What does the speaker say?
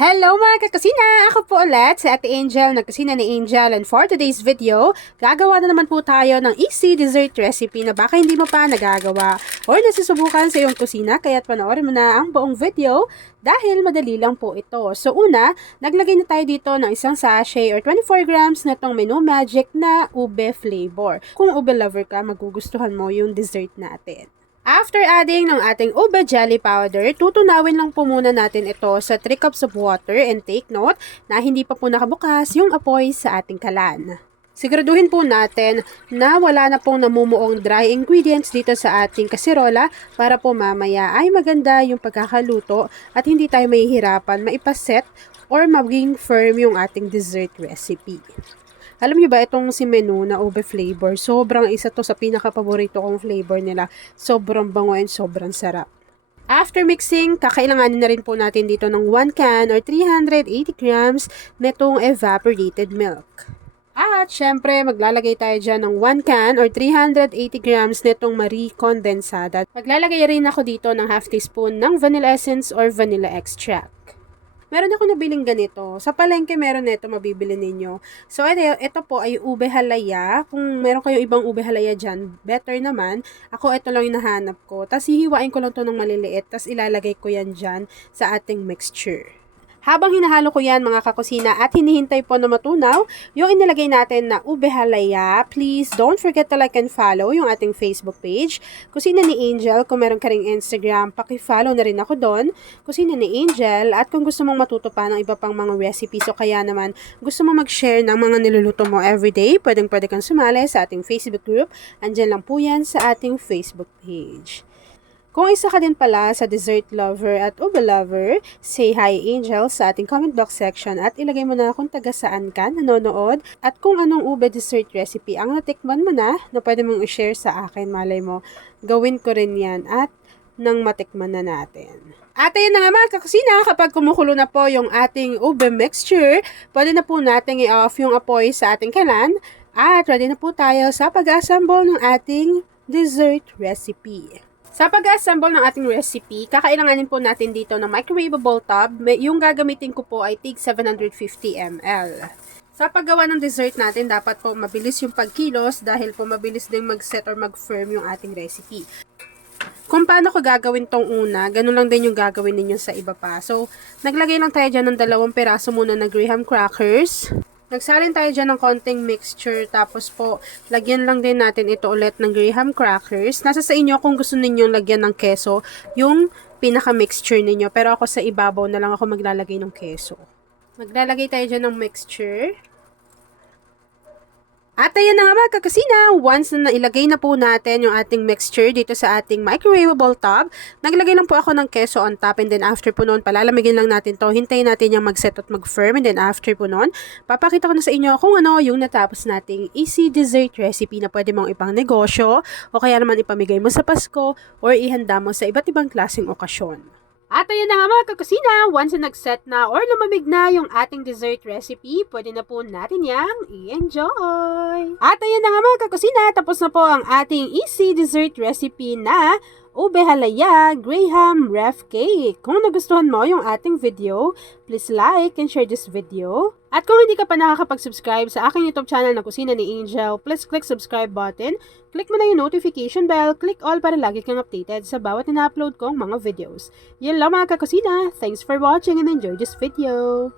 Hello mga kakasina! Ako po ulit si Ate Angel, nagkasina ni Angel, and for today's video, gagawa na naman po tayo ng easy dessert recipe na baka hindi mo pa nagagawa or nasusubukan sa iyong kusina, kaya't panoorin mo na ang buong video dahil madali lang po ito. So una, naglagay na tayo dito ng isang sachet or 24 grams na itong Menu Magic na ube flavor. Kung ube lover ka, magugustuhan mo yung dessert natin. After adding ng ating ube jelly powder, tutunawin lang po muna natin ito sa 3 cups of water, and take note na hindi pa po nakabukas yung apoy sa ating kalan. Siguraduhin po natin na wala na pong namumuong dry ingredients dito sa ating kaserola para po mamaya ay maganda yung pagkakaluto at hindi tayo mahihirapan maipaset or maging firm yung ating dessert recipe. Alam niyo ba itong si Menu na ube flavor, sobrang isa to sa pinaka-paborito kong flavor nila. Sobrang bango and sobrang sarap. After mixing, kakailanganin na rin po natin dito ng 1 can or 380 grams netong evaporated milk. At syempre, maglalagay tayo dyan ng 1 can or 380 grams netong Marie Condensada. Maglalagay rin ako dito ng half teaspoon ng vanilla essence or vanilla extract. Meron ako nabiling ganito. Sa palengke meron nito, mabibili ninyo. So, ito po ay ube halaya. Kung meron kayong ibang ube halaya dyan, better naman. Ako, ito lang yung nahanap ko. Tapos, hihiwain ko lang to ng maliliit. Tapos, ilalagay ko yan dyan sa ating mixture. Habang hinahalo ko yan mga kakusina at hinihintay po na matunaw yung inilagay natin na ube halaya, please don't forget to like and follow yung ating Facebook page, Kusina ni Angel. Kung meron ka ring Instagram, paki-follow na rin ako doon, Kusina ni Angel. At kung gusto mong matuto pa ng iba pang mga recipes o kaya naman gusto mong mag-share ng mga niluluto mo everyday, pwede kang sumali sa ating Facebook group. Andyan lang po yan sa ating Facebook page. Kung isa ka din pala sa dessert lover at ube lover, say hi Angel sa ating comment box section at ilagay mo na kung taga saan ka nanonood at kung anong ube dessert recipe ang natikman mo na pwede mong i-share sa akin. Malay mo, gawin ko rin yan at nang matikman na natin. At ayun na nga mga kakusina, kapag kumukulo na po yung ating ube mixture, pwede na po natin i-off yung apoy sa ating kalan at ready na po tayo sa pag-assemble ng ating dessert recipe. Sa pag-assemble ng ating recipe, kakailanganin po natin dito ng microwavable tub. Yung gagamitin ko po ay tig 750 ml. Sa paggawa ng dessert natin, dapat po mabilis yung pagkilos dahil po mabilis din mag-set or mag-firm yung ating recipe. Kung paano ko gagawin tong una, ganun lang din yung gagawin ninyo sa iba pa. So, naglagay lang tayo dyan ng 2 peraso muna na graham crackers. Nagsalin tayo dyan ng konting mixture, tapos po, lagyan lang din natin ito ulit ng graham crackers. Nasa sa inyo kung gusto ninyong lagyan ng keso, yung pinaka-mixture ninyo. Pero ako sa ibabaw na lang ako maglalagay ng keso. Maglalagay tayo dyan ng mixture. At ayan na nga mga kakasina, once na nailagay na po natin yung ating mixture dito sa ating microwavable tub, naglagay lang po ako ng keso on top, and then after po noon, palalamigin lang natin to, hintayin natin yung mag-set at mag-firm, and then after po noon, papakita ko na sa inyo kung ano yung natapos nating easy dessert recipe na pwede mong ipang negosyo, o kaya naman ipamigay mo sa Pasko, or ihanda mo sa iba't ibang klaseng okasyon. At ayun na nga mga kakusina, once na nag-set na or lumamig na yung ating dessert recipe, pwede na po natin yang i-enjoy. At ayun na nga mga kakusina, tapos na po ang ating easy dessert recipe na ube halaya graham ref cake. Kung nagustuhan mo yung ating video, please like and share this video. At kung hindi ka pa nakakapag-subscribe sa aking YouTube channel na Kusina ni Angel, please click subscribe button, click mo na yung notification bell, click all para lagi kang updated sa bawat ina-upload kong mga videos. Yun lang mga kakusina. Thanks for watching and enjoy this video.